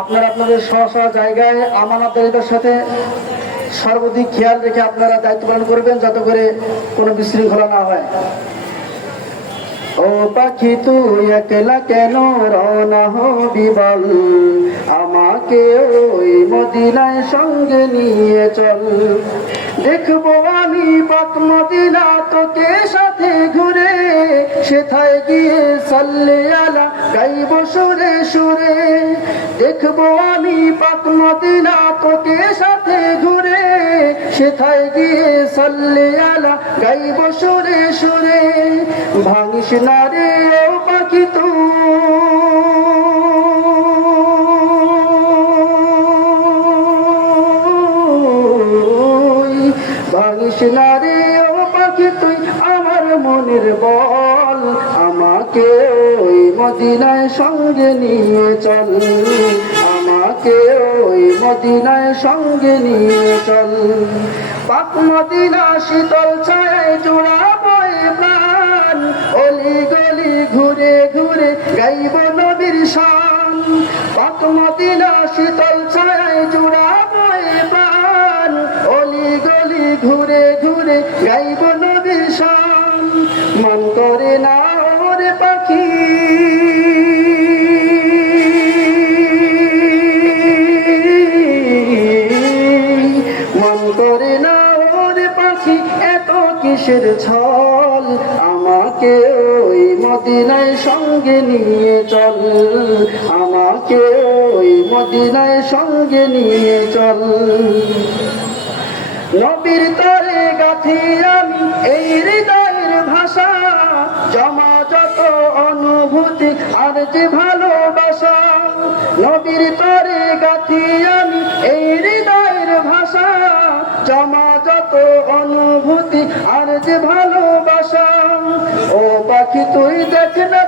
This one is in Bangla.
আপনারা আপনাদের স্ব স্ব জায়গায় আমানতদারিতার সাথে সর্বাধিক খেয়াল রেখে আপনারা দায়িত্ব পালন করবেন যাতে করে কোনো বিশৃঙ্খলা না হয়। ও পাখি তুই একলা কেন রওনা হবি বল? আমাকে ওই মদিনায় সঙ্গে নিয়ে চল। দেখব আমি পাক মদিনা তোকে সাথে ঘুরে, সেথায় গিয়ে সাল্লে আলা গাইব সুরে সুরে, দেখব আমি পাক তোকে সাথে ঘুরে। সেথায় গিয়ে সাল্লে আলা গাইব সুরে সুরে, ভাঙিস না রে ও পাখি তুই ভাঙিস না রে ও পাখি তুই, আমার মনের বল আমাকে মদিনায় সঙ্গে নিয়ে চল আমাকে ওই মদিনায় সঙ্গে নিয়ে চল পাক মদিনা শীতল ছায় জোড়া বই প্রাণ অলি গলি ঘুরে ঘুরে গাইব নবীর শান। পাক মদিনা শীতল ছায় জোড়া বই প্রাণ অলি গলি ঘুরে ঘুরে গাইব নবীর শান। মন করে না ওরে পাখি মন করে না ওরে পাখি এত কিসের ছল? আমাকে ওই মদিনায় সঙ্গে নিয়ে চল। আমাকে ওই মদিনায় সঙ্গে নিয়ে চল। নবীর তরে গাথি আমি এই হৃদয়ের ভাষা। জমা যত অনুভূতি আর যে ভালোবাসা। নবীর তরে যত অনুভূতি আর যে ভালোবাসা ও পাখি তুই দেখ না